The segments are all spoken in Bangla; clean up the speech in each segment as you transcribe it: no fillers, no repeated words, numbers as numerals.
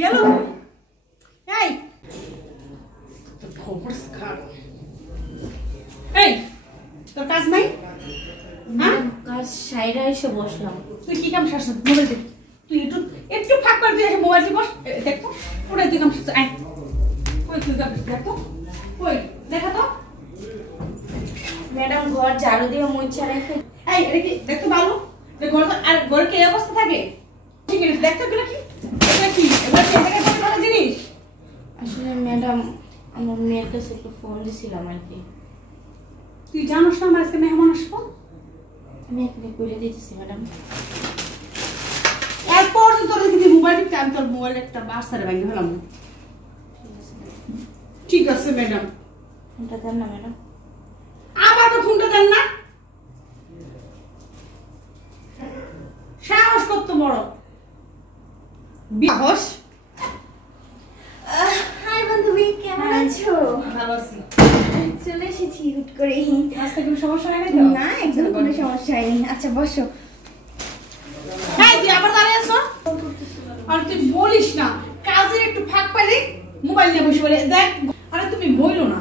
গেল এই তোর খবর খারাপ। এই তোর কাজ নাই? হ্যাঁ কাজ সাইডে এসে বসলাম। তুই কি কাম সারছ? মোবাইল দে। তুই একটু ফাঁক করে দিয়ে এসে মোবাইল দিয়ে বস। দেখো ওটা তুই কাম সারছ। আয় ওই তুই কাম দেখো ওই দেখা তো ম্যাডাম ঘর ঝাড়ু দিয়ে মুছে রেখে। এই এটা কি দেখতে ভালো? ঘর আর ঘর কি অবস্থা থাকে? ঠিক আছে দেখতে গেলে কি এটা কি এবার এটাকে বলে ভালো জিনিস। আসলে ম্যাডাম আমার মেয়ের কাছে একটু ফোন দিছিলাম আর কি। তুই জানোস না আমার আজকে মেহমান আসবো? আমি এখানে করে দিতেছি ম্যাডাম। এরপর তোর যদি মোবাইল টিপতে আমি তোর মোবাইল একটা বাসারে ভাঙে ফেলাম। ঠিক আছে ম্যাডাম। ফোনটা দেন না ম্যাডাম। আবার তো ফোনটা দেন না। সাহস কত বড় সাহস। হাই বান্ধবী, কেমন আছো? ভালো আছি। চলে এসেছি হুট করে। আজকে কোনো সমস্যা নাই তো? না, একদম কোনো সমস্যা হয়নি। আচ্ছা বসো। এই তুই আবার দাঁড়িয়ে আছো? আর তুই বলিস না কাজের একটু ফাঁক পাইলে মোবাইল নিয়ে বসে বলে দেখ। আরে তুমি বইলো না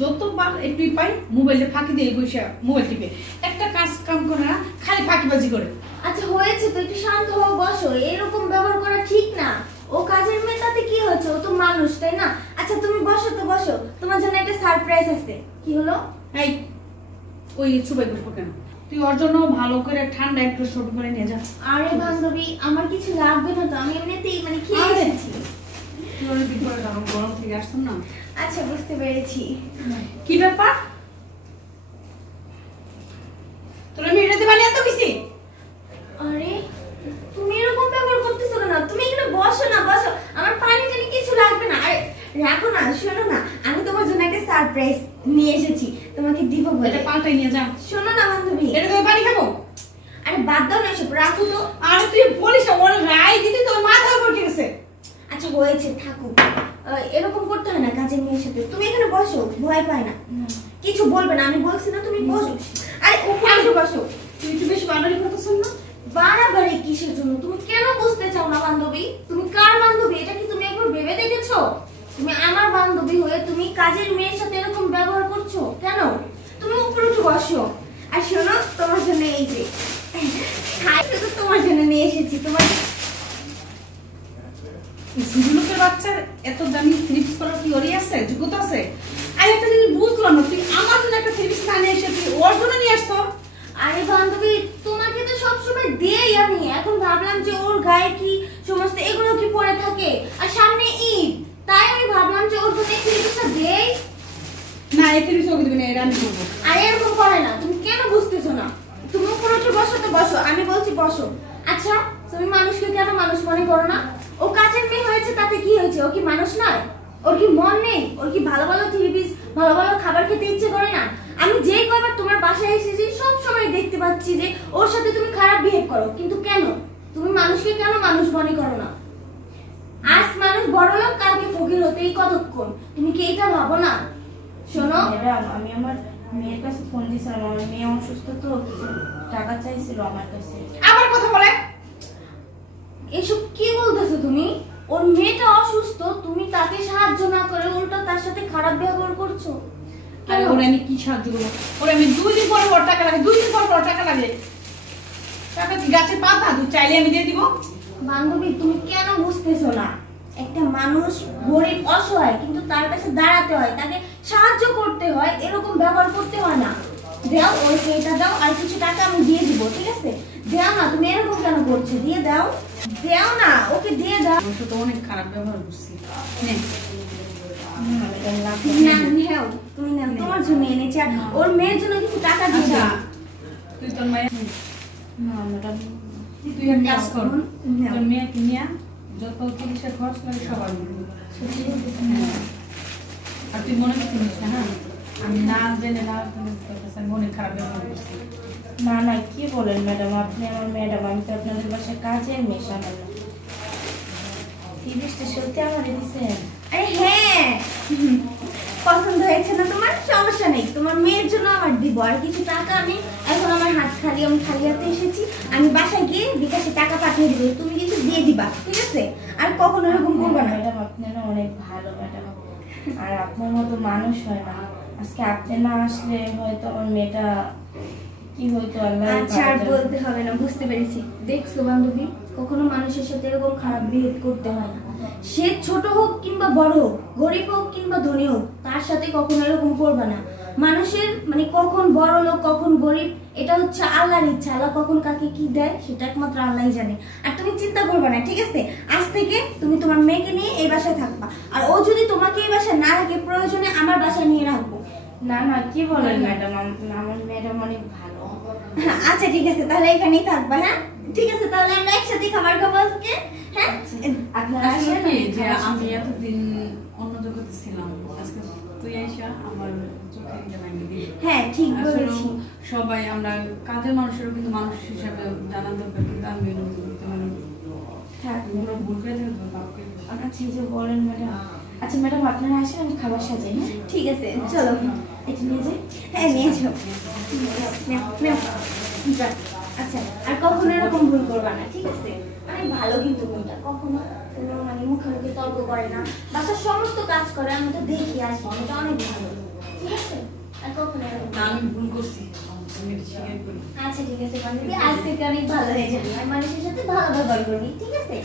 যতবার একটু পাই মোবাইলে ফাঁকি দিয়ে বসে মোবাইল টিপে একটা কাজ কাম করে না, খালি ফাঁকিবাজি করে। আচ্ছা হয়েছে তো, একটু শান্ত হও, বসো। এরকম ব্যবহার করা ঠিক না। ও কাজের মেয়ে, তাতে কি হয়েছে? ও তো মানুষ, তাই না? আচ্ছা তুমি বসো তো, বসো। তোমার জন্য একটা সারপ্রাইজ আছে। কি হলো? এই ওই সুবাই বসবো কেন? তুই ওর জন্য ভালো করে ঠান্ডা একটু শর্ট করে নিয়ে যা। আরে বান্ধবী, আমার কিছু লাগবে না তো, আমি এমনিতেই মানে খেয়ে এসেছি। তুই ওর ভিতরে গরম থেকে আসতাম না। আচ্ছা বুঝতে পেরেছি। কি ব্যাপার? তোর আমি এটাতে বানিয়ে তো কিছু। আরে তুমি এরকম ব্যবহার করতেছো কেন? তুমি এখানে বসো না, বসো। আমার পানি টানি কিছু লাগবে না। আরে রাখো না, শোনো না, আমি তোমার জন্য একটা সারপ্রাইজ নিয়ে এসেছি, তোমাকে দিব বলে। এটা পাল্টাই নিয়ে যা। শোনো না বান্ধবী, এটা তুমি পানি খাবো? আরে বাদ দাও না এসব, রাখো তো। আরে তুই বলিস না ওর রায় দিতে তোর মাথা উপর গেছে। আচ্ছা হয়েছে, থাকুক। এরকম করতে হয় না কাজের মেয়ের সাথে। তুমি এখানে বসো, ভয় পায় না, কিছু বলবে না। আমি বলছি না, তুমি বসো। আরে উপরে বসো। তুই একটু বেশি বাড়াবাড়ি করতেছ না? বাড়াবাড়ি কিসের জন্য? তুমি কেন বুঝতে চাও না বান্ধবী? তুমি কার বান্ধবী এটা কি তুমি একবার ভেবে দেখেছো? তুমি আমার বান্ধবী হয়ে তুমি কাজের মেয়ের সাথে এরকম ব্যবহার করছো কেন? তুমি উপরে উঠে বসো। আর শোনো, তোমার জন্য এই যে শুধু তোমার জন্য নিয়ে এসেছি। তোমার লোকের বাচ্চার এত দামি থ্রিপিস করার কি ওরই আছে, যোগ্যতা আছে? আর একটা জিনিস বুঝলাম না, তুই আমার জন্য একটা থ্রিপিস না নিয়ে এসে তুই ওর জন্য নিয়ে আসছো। আরে বান্ধবী, তোমাকে তো সবসময় দেই আমি। এখন ভাবলাম যে ওর গায়ে কি সমস্ত এগুলো কি পরে থাকে, আর সামনে ঈদ, তাই আমি ভাবলাম যে ওর জন্য একটু জিনিসটা দেই। না এই থ্রিপিস ওকে দিবি না, এটা আমি করবো। আরে এরকম করে না, তুমি কেন বুঝতেছো না? তুমি উপরে উঠে বসো তো, বসো। আমি বলছি বসো। আচ্ছা তুমি মানুষকে কেন মানুষ মনে করো না? ও কাজের মেয়ে হয়েছে, তাতে কি হয়েছে? ও কি মানুষ নয়? ওর কি মন নেই? ওর কি ভালো ভালো থ্রিপিস, ভালো ভালো খাবার খেতে ইচ্ছে করে না? আমি যেই কয়বার তোমার বাসায় এসেছি সব সময় দেখতে পাচ্ছি যে ওর সাথে তুমি খারাপ বিহেভ করো। কিন্তু কেন? তুমি মানুষকে কেন মানুষ মনে করো না? আজ মানুষ বড় লোক, কালকে ফকির হতেই কতক্ষণ। তুমি কি এটা ভাবো না? শোনো ম্যাডাম, আমি আমার মেয়ের কাছে ফোন দিয়েছিলাম। আমার মেয়ে অসুস্থ, তো কিছু টাকা চাইছিল আমার কাছে। আবার কথা বলে এসব কি বলতেছো তুমি? ওর মেয়েটা অসুস্থ, তুমি তাকে সাহায্য না করে উল্টো তার সাথে খারাপ ব্যবহার করছো। আর ওরে আমি কি সাহায্য করবো? ওরে আমি 2 দিন পর পর টাকা লাগে, 2 দিন পর পর টাকা লাগে। টাকা কি গাছের পাতা? তুই চাইলে আমি দিয়ে দিব। বান্ধবী তুমি কেন বুঝতেছো না? একটা মানুষ গরিব অসহায়, কিন্তু তার কাছে দাঁড়াতে হয়, তাকে সাহায্য করতে হয়, এরকম ব্যবহার করতে হয় না। দাও ওই এটা দাও, আর কিছু টাকা আমি দিয়ে দিব, ঠিক আছে? দাও না, তুমি এরকম কেন করছো? দিয়ে দাও, দাও না, ওকে দিয়ে দাও। ওর সাথে অনেক খারাপ ব্যবহার করছি। নে না নেও, তুমি নেও, তোমার জন্য এনেছি। আর ওর মেয়ের জন্য কিছু টাকা দিয়ে দাও। তুই তোর মায়ের না ম্যাডাম, তুই এক কাজ কর, তোর মেয়েকে নিয়ে যত চিকিৎসা খরচ লাগে সবার আর তুই মনে করছিস না? হ্যাঁ আমি না জেনে না আমি অনেক খারাপ ব্যবহার করছি। না না, কি বলেন ম্যাডাম? আপনি আমার ম্যাডাম, আমি তো আপনাদের বাসায় কাজের মেয়ে সামান্য। টিভিসটা সত্যি আমারে দিছেন? আরে হ্যাঁ, পছন্দ হয়েছে না তোমার? সমস্যা নেই, তোমার মেয়ের জন্য আমার দিব। আর কিছু টাকা আমি এখন আমার হাত খালি, আমি খালি হাতে এসেছি। আমি বাসায় গিয়ে বিকাশে টাকা পাঠিয়ে দিব, তুমি কিন্তু দিয়ে দিবা, ঠিক আছে? আর কখনো এরকম করবে না। ম্যাডাম আপনারা অনেক ভালো ম্যাডাম, আর আপনার মতো মানুষ হয় না। আজকে আপনি না আসলে হয়তো আমার মেয়েটা কি হইতো আল্লাহ। আচ্ছা আর বলতে হবে না, বুঝতে পেরেছি। দেখছো বান্ধবী, কখনো মানুষের সাথে এরকম খারাপ বিহেভ করতে হয় না। সে ছোট হোক কিংবা বড় হোক, গরিব হোক কিংবা ধনী হোক, তার সাথে কখনো এরকম করবে না। মানুষের মানে কখন বড় লোক কখন গরিব এটা হচ্ছে আল্লাহর ইচ্ছা। আল্লাহ কখন কাকে কি দেয় সেটা একমাত্র আল্লাহই জানে। আর তুমি চিন্তা করবে না, ঠিক আছে? আজ থেকে তুমি তোমার মেয়েকে নিয়ে এই বাসায় থাকবা, আর ও যদি তোমাকে এই বাসায় না রাখে প্রয়োজনে আমার বাসায় নিয়ে রাখবো। না না কি বলেন ম্যাডাম, আমার ম্যাডাম অনেক ভালো। আচ্ছা ঠিক আছে, তাহলে এখানেই থাকবা। হ্যাঁ ঠিক আছে, তাহলে আমরা একসাথে খাবার খাবো আজকে। হ্যাঁ আপনারা আসলে আসেন, কি যে আমি এতদিন অন্য জগতে ছিলাম, আজকে তুই আইসা আমার চোখে জানাই দিবি। হ্যাঁ ঠিক আসলে বলেছি। সবাই আমরা কাজের মানুষেরও কিন্তু মানুষ হিসাবে জানা দরকার, কিন্তু আমি হ্যাঁ কোনো ভুল করে থাকবো কাউকে। আচ্ছা এই যে বলেন ম্যাডাম। আচ্ছা ম্যাডাম আপনারা আসেন, আমি খাবার সাজাই। হ্যাঁ ঠিক আছে, চলো এটা নিয়ে যাই। হ্যাঁ নিয়ে যাও। নাও, যাও। আচ্ছা আর কখনো এরকম ভুল করবা না, ঠিক আছে? অনেক ভালো কিন্তু মেয়েটা, কখনো কোনো মানে মুখে মুখে তর্ক করে না, বাসার সমস্ত কাজ করে। আমি তো দেখি আসি, এটা অনেক ভালো, ঠিক আছে? আর কখনো এরকম না আমি ভুল করছি, আমি এটা স্বীকার করি। আচ্ছা ঠিক আছে বান্ধবী, আজ থেকে অনেক ভালো হয়ে যাবে। আর মানুষের সাথে ভালো ব্যবহার করবি, ঠিক আছে?